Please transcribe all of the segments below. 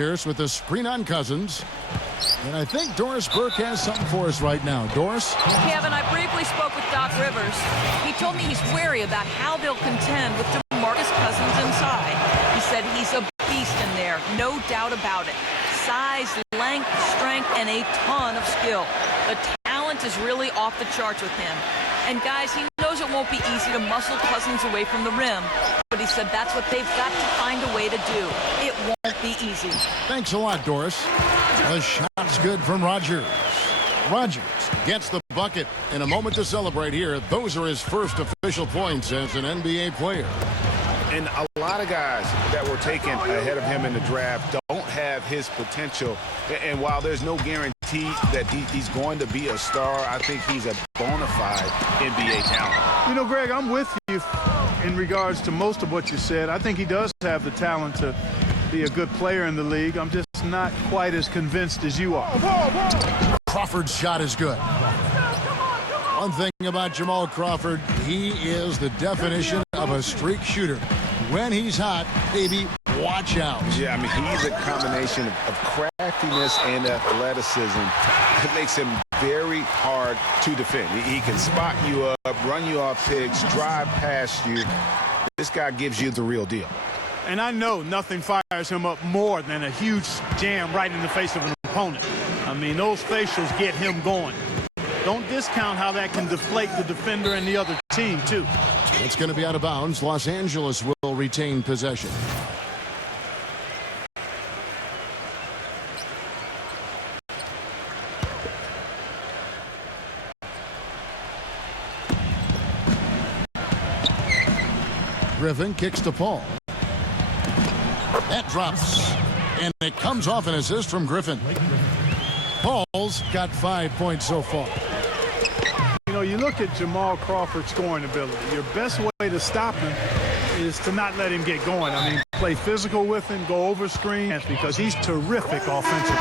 Pierce with the screen on Cousins. And I think Doris Burke has something for us right now. Doris? Kevin, I briefly spoke with Doc Rivers. He told me he's wary about how they'll contend with DeMarcus Cousins inside. He said he's a beast in there, no doubt about it. Size, length, strength, and a ton of skill. The talent is really off the charts with him. And guys, he knows it won't be easy to muscle Cousins away from the rim. But he said that's what they've got to find a way to do. It won't be easy. Thanks a lot, Doris. The shot's good from Rogers. Rogers gets the bucket. In a moment to celebrate here. Those are his first official points as an NBA player. And a lot of guys that were taken ahead of him in the draft don't have his potential. And while there's no guarantee that he's going to be a star, I think he's a bona fide NBA talent. You know, Greg, I'm with you in regards to most of what you said. I think he does have the talent to be a good player in the league. I'm just not quite as convinced as you are. Crawford's shot is good. One thing about Jamal Crawford, he is the definition of a streak shooter. When he's hot, baby, watch out. Yeah, I mean, he's a combination of craftiness and athleticism. It makes him very hard to defend. He can spot you up, run you off picks, drive past you. This guy gives you the real deal. And I know nothing fires him up more than a huge jam right in the face of an opponent. I mean, those facials get him going. Don't discount how that can deflate the defender and the other team, too. It's going to be out of bounds. Los Angeles will retain possession. Griffin kicks to Paul. That drops. And it comes off an assist from Griffin. Paul's got 5 points so far. You know, you look at Jamal Crawford's scoring ability. Your best way to stop him is to not let him get going. I mean, play physical with him, go over screens, because he's terrific offensively.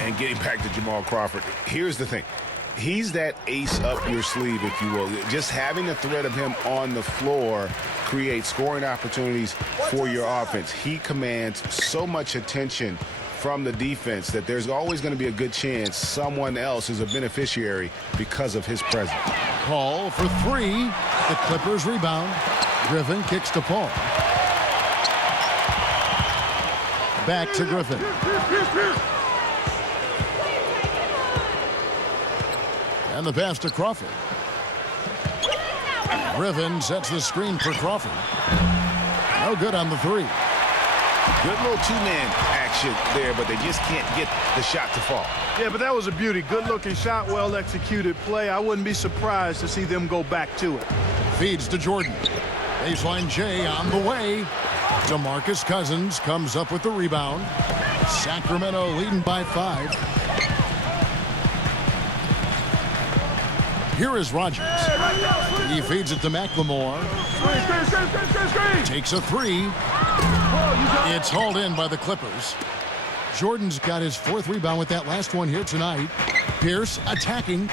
And getting back to Jamal Crawford, here's the thing. He's that ace up your sleeve, if you will. Just having the threat of him on the floor creates scoring opportunities for your offense. He commands so much attention from the defense that there's always going to be a good chance someone else is a beneficiary because of his presence. Paul for three. The Clippers rebound. Griffin kicks to Paul. Back to Griffin. And the pass to Crawford. Griffin sets the screen for Crawford. No good on the three. Good little two-man action there, but they just can't get the shot to fall. Yeah, but that was a beauty. Good-looking shot, well-executed play. I wouldn't be surprised to see them go back to it. Feeds to Jordan. Baseline J on the way. DeMarcus Cousins comes up with the rebound. Sacramento leading by 5. Here is Rogers. He feeds it to McLemore. Takes a three. It's hauled in by the Clippers. Jordan's got his 4th rebound with that last one here tonight. Pierce attacking.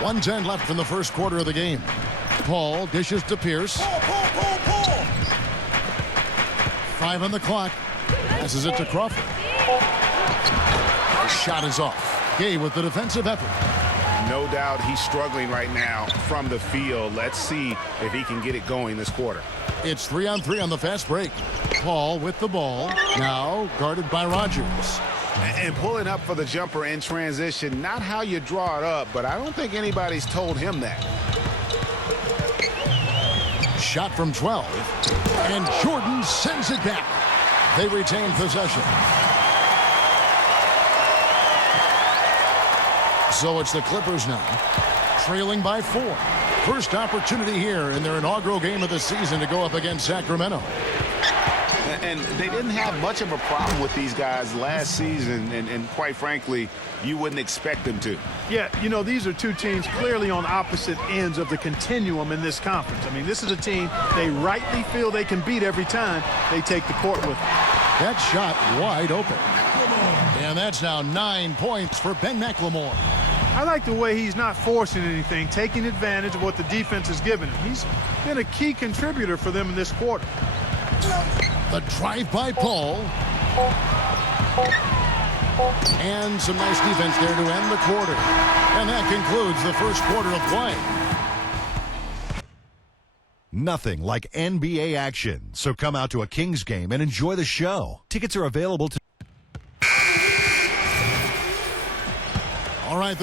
1:10 left in the first quarter of the game. Paul dishes to Pierce. 5 on the clock. Passes it to Crawford. The shot is off. Gay with the defensive effort. No doubt he's struggling right now from the field. Let's see if he can get it going this quarter. It's 3-on-3 on the fast break. Paul with the ball. Now guarded by Rogers. And pulling up for the jumper in transition. Not how you draw it up, but I don't think anybody's told him that. Shot from 12. And Jordan sends it back. They retain possession. So it's the Clippers now, trailing by 4. First opportunity here in their inaugural game of the season to go up against Sacramento. And they didn't have much of a problem with these guys last season, and quite frankly, you wouldn't expect them to. Yeah, you know, these are two teams clearly on opposite ends of the continuum in this conference. I mean, this is a team they rightly feel they can beat every time they take the court with them. That shot wide open. And that's now 9 points for Ben McLemore. I like the way he's not forcing anything, taking advantage of what the defense has given him. He's been a key contributor for them in this quarter. The drive by Paul. And some nice defense there to end the quarter. And that concludes the first quarter of play. Nothing like NBA action. So come out to a Kings game and enjoy the show. Tickets are available to... All right.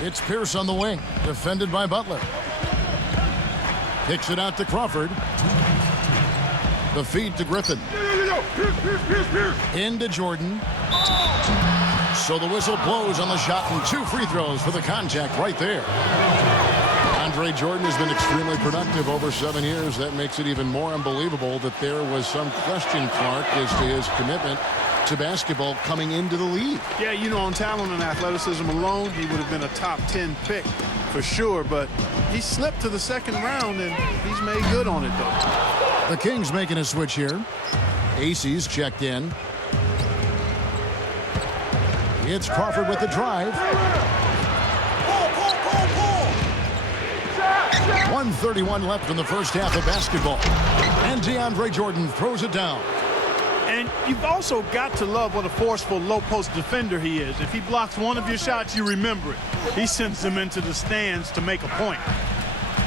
It's Pierce on the wing, defended by Butler. Kicks it out to Crawford. The feed to Griffin. Into Jordan. So the whistle blows on the shot and 2 free throws for the contact right there. Andre Jordan has been extremely productive over 7 years. That makes it even more unbelievable that there was some question, Clark, as to his commitment to basketball coming into the league. Yeah, you know, on talent and athleticism alone, he would have been a top 10 pick for sure, but he slipped to the second round, and he's made good on it, though. The Kings making a switch here. Acey's checked in. It's Crawford with the drive. 1:31 left in the first half of basketball. And DeAndre Jordan throws it down. And you've also got to love what a forceful low-post defender he is. If he blocks one of your shots, you remember it. He sends them into the stands to make a point.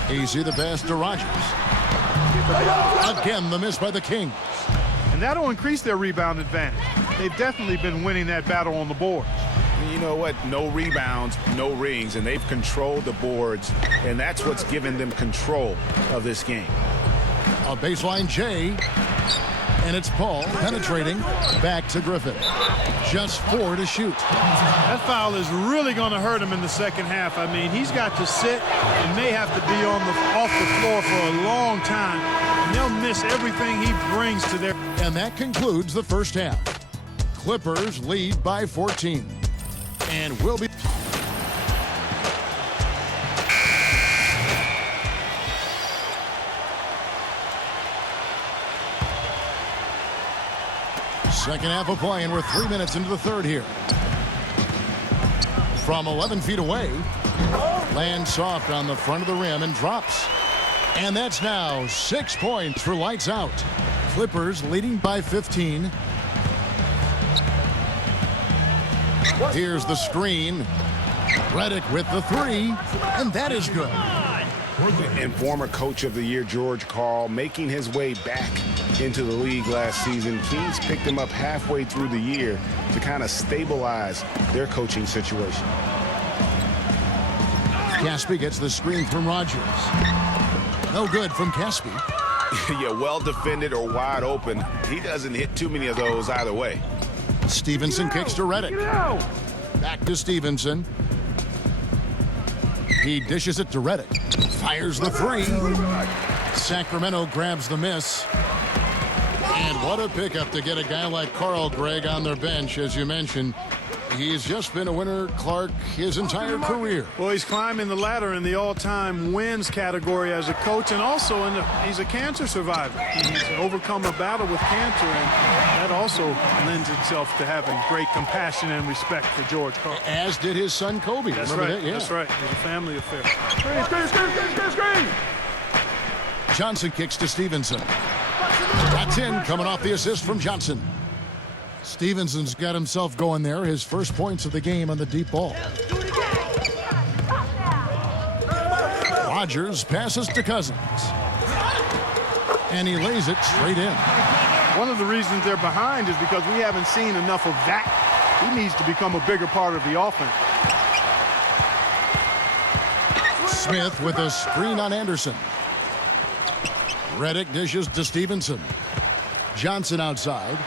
Acey the pass to Rogers. Again, the miss by the Kings. And that'll increase their rebound advantage. They've definitely been winning that battle on the boards. You know what? No rebounds, no rings, and they've controlled the boards, and that's what's given them control of this game. A baseline J. And it's Paul penetrating back to Griffin. Just 4 to shoot. That foul is really going to hurt him in the second half. I mean, he's got to sit and may have to be off the floor for a long time. And they'll miss everything he brings to their... And that concludes the first half. Clippers lead by 14. And will be... Second half of play, and we're 3 minutes into the third here. From 11 feet away, lands soft on the front of the rim and drops. And that's now 6 points for lights out. Clippers leading by 15. Here's the screen. Redick with the 3, and that is good. And former Coach of the Year George Karl making his way back into the league last season. Kings picked him up halfway through the year to kind of stabilize their coaching situation. Caspi gets the screen from Rogers. No good from Caspi. Yeah, well defended or wide open. He doesn't hit too many of those either way. Stevenson kicks to Redick. Back to Stevenson. He dishes it to Redick. Fires the 3. Sacramento grabs the miss. And what a pickup to get a guy like Karl, Greg, on their bench. As you mentioned, he's just been a winner, Clark, his entire career. Well, he's climbing the ladder in the all-time wins category as a coach, and also he's a cancer survivor. He's overcome a battle with cancer, and that also lends itself to having great compassion and respect for George Karl. As did his son, Kobe. That's Remember right. that? Yeah. That's right. It's a family affair. Screen. Johnson kicks to Stevenson. That's in, coming off the assist from Johnson. Stevenson's got himself going there. His first points of the game on the deep ball. Rogers passes to Cousins. And he lays it straight in. One of the reasons they're behind is because we haven't seen enough of that. He needs to become a bigger part of the offense. Smith with a screen on Anderson. Redick dishes to Stevenson. Johnson outside.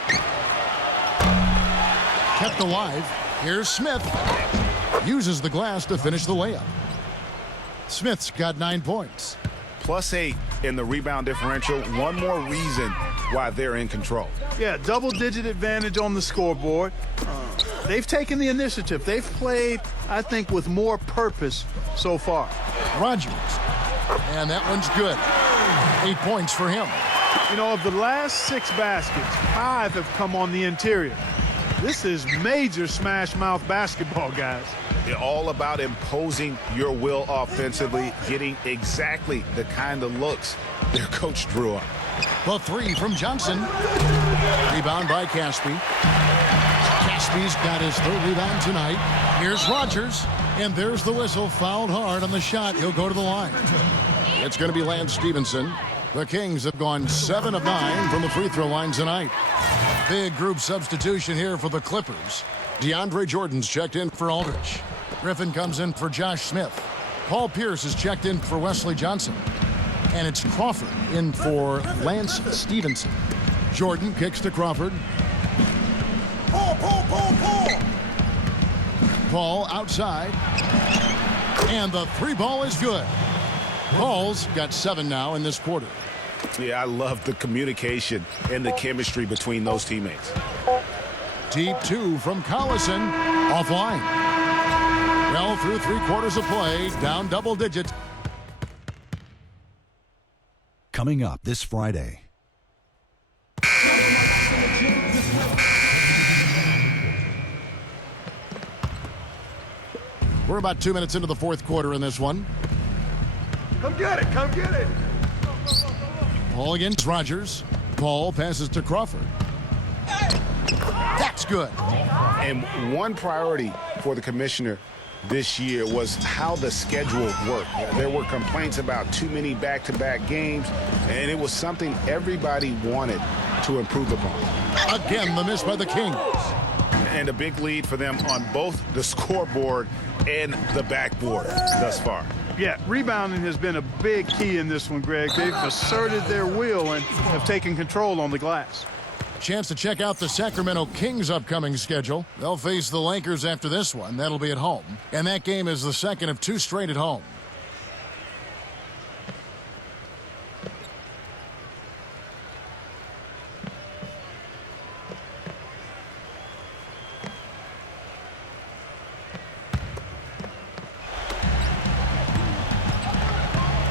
Kept alive. Here's Smith. Uses the glass to finish the layup. Smith's got 9 points. +8 in the rebound differential. One more reason why they're in control. Yeah, double-digit advantage on the scoreboard. They've taken the initiative. They've played, I think, with more purpose so far. Rogers And that one's good. 8 points for him. You know, of the last 6 baskets, 5 have come on the interior. This is major smash mouth basketball, guys. It's all about imposing your will offensively, getting exactly the kind of looks their coach drew up. The 3 from Johnson. Rebound by Caspi. Caspi's got his 3rd rebound tonight. Here's Rogers. And there's the whistle. Fouled hard on the shot. He'll go to the line. It's going to be Lance Stevenson. The Kings have gone 7 of 9 from the free throw line tonight. Big group substitution here for the Clippers. DeAndre Jordan's checked in for Aldridge. Griffin comes in for Josh Smith. Paul Pierce is checked in for Wesley Johnson. And it's Crawford in for Lance Stevenson. Jordan kicks to Crawford. Paul outside. And the 3 ball is good. Paul's got 7 now in this quarter. Yeah, I love the communication and the chemistry between those teammates. Deep 2 from Collison. Offline. Well, through 3 quarters of play, down double digits. Coming up this Friday. We're about 2 minutes into the 4th quarter in this one. Come get it, come get it. Paul against Rogers. Paul passes to Crawford. That's good. And one priority for the commissioner this year was how the schedule worked. There were complaints about too many back-to-back games, and it was something everybody wanted to improve upon. Again, the miss by the Kings. And a big lead for them on both the scoreboard and the backboard thus far. Yeah, rebounding has been a big key in this one, Greg. They've asserted their will and have taken control on the glass. Chance to check out the Sacramento Kings' upcoming schedule. They'll face the Lakers after this one. That'll be at home. And that game is the second of 2 straight at home.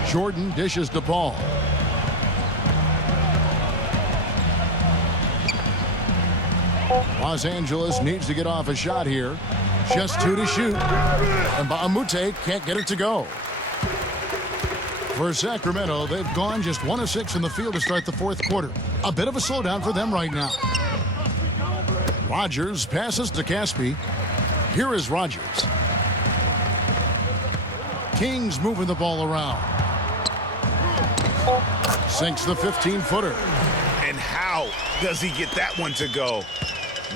Jordan dishes to Paul. Los Angeles needs to get off a shot here. Just 2 to shoot. And Baamute can't get it to go. For Sacramento, they've gone just 1 of 6 in the field to start the 4th quarter. A bit of a slowdown for them right now. Rogers passes to Caspi. Here is Rogers. Kings moving the ball around. Sinks the 15-footer. And how does he get that one to go?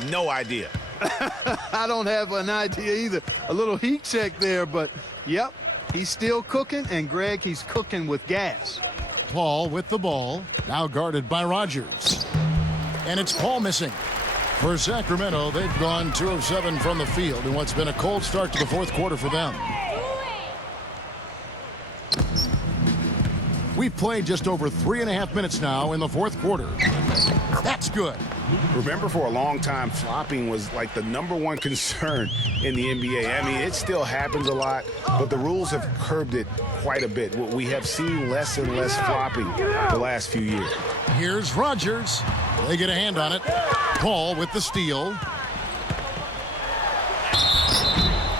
No idea. I don't have an idea either. A little heat check there, but yep, he's still cooking, and Greg, he's cooking with gas. Paul with the ball, now guarded by Rogers. And it's Paul missing. For Sacramento, they've gone 2 of 7 from the field in what's been a cold start to the 4th quarter for them. We've played just over 3.5 minutes now in the 4th quarter. That's good. Remember, for a long time, flopping was like the #1 concern in the NBA. I mean, it still happens a lot, but the rules have curbed it quite a bit. We have seen less and less flopping the last few years. Here's Rogers. They get a hand on it. Paul with the steal.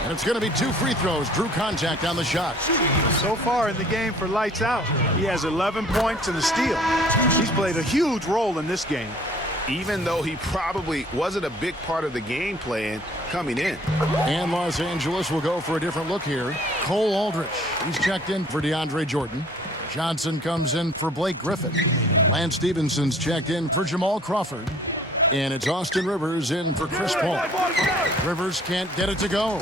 And it's going to be 2 free throws. Drew contact on the shot. So far in the game for Lights Out, he has 11 points and a steal. He's played a huge role in this game. Even though he probably wasn't a big part of the game plan coming in. And Los Angeles will go for a different look here. Cole Aldrich. He's checked in for DeAndre Jordan. Johnson comes in for Blake Griffin. Lance Stevenson's checked in for Jamal Crawford. And it's Austin Rivers in for Chris Paul. Rivers can't get it to go.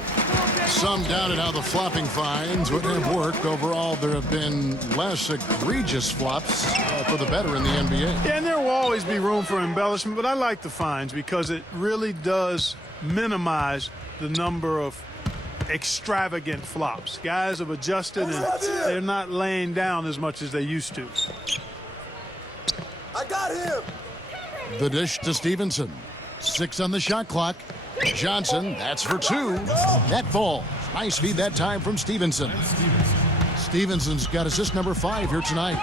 Some doubted how the flopping fines would have worked. Overall, there have been less egregious flops for the better in the NBA. Yeah, and there will always be room for embellishment, but I like the fines because it really does minimize the number of extravagant flops. Guys have adjusted and they're not laying down as much as they used to. I got him. The dish to Stevenson. 6 on the shot clock. Johnson, that's for 2. That falls. Nice feed that time from Stevenson. Stevenson's got assist number 5 here tonight.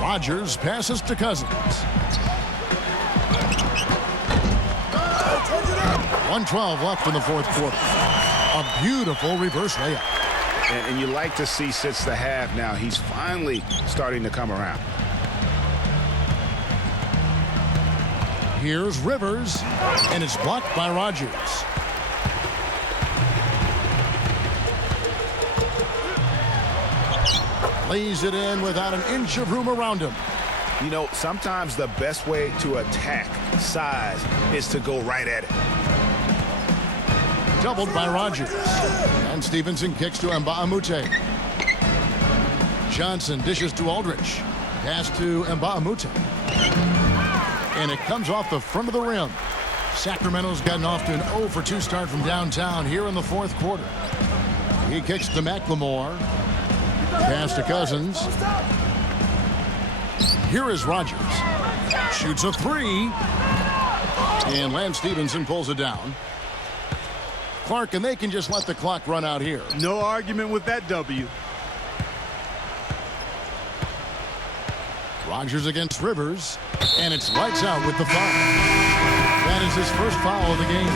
Rogers passes to Cousins. 1:12 left in the fourth quarter. A beautiful reverse layup. And you like to see since the half now, he's finally starting to come around. Here's Rivers, and it's blocked by Rogers. Lays it in without an inch of room around him. You know, sometimes the best way to attack size is to go right at it. Doubled by Rogers. And Stevenson kicks to Mbamute. Johnson dishes to Aldridge. Pass to Mbamute. And it comes off the front of the rim. Sacramento's gotten off to an 0 for 2 start from downtown here in the fourth quarter. He kicks to McLemore. Pass to Cousins. Here is Rogers. Shoots a 3. And Lance Stevenson pulls it down. Clark, and they can just let the clock run out here. No argument with that W. Rogers against Rivers, and it's lights out with the foul. That is his first foul of the game.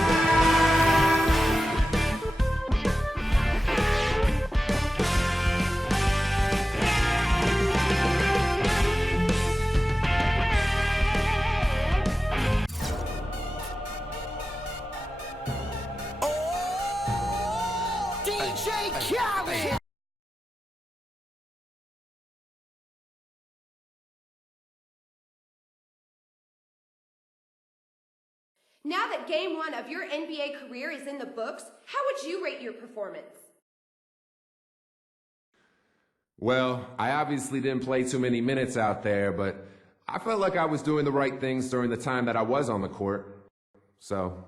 DJ Khaled! Now that game 1 of your NBA career is in the books, how would you rate your performance? Well, I obviously didn't play too many minutes out there, but I felt like I was doing the right things during the time that I was on the court. So,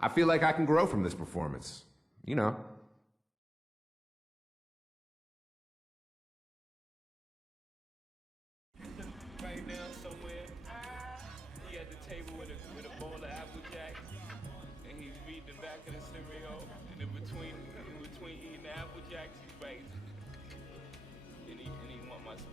I feel like I can grow from this performance. You know. Right now, somewhere, he at the table with a bowl of Apple Jacks, and he's reading the back of the cereal, and in between eating the Apple Jacks, he's writing. And he want my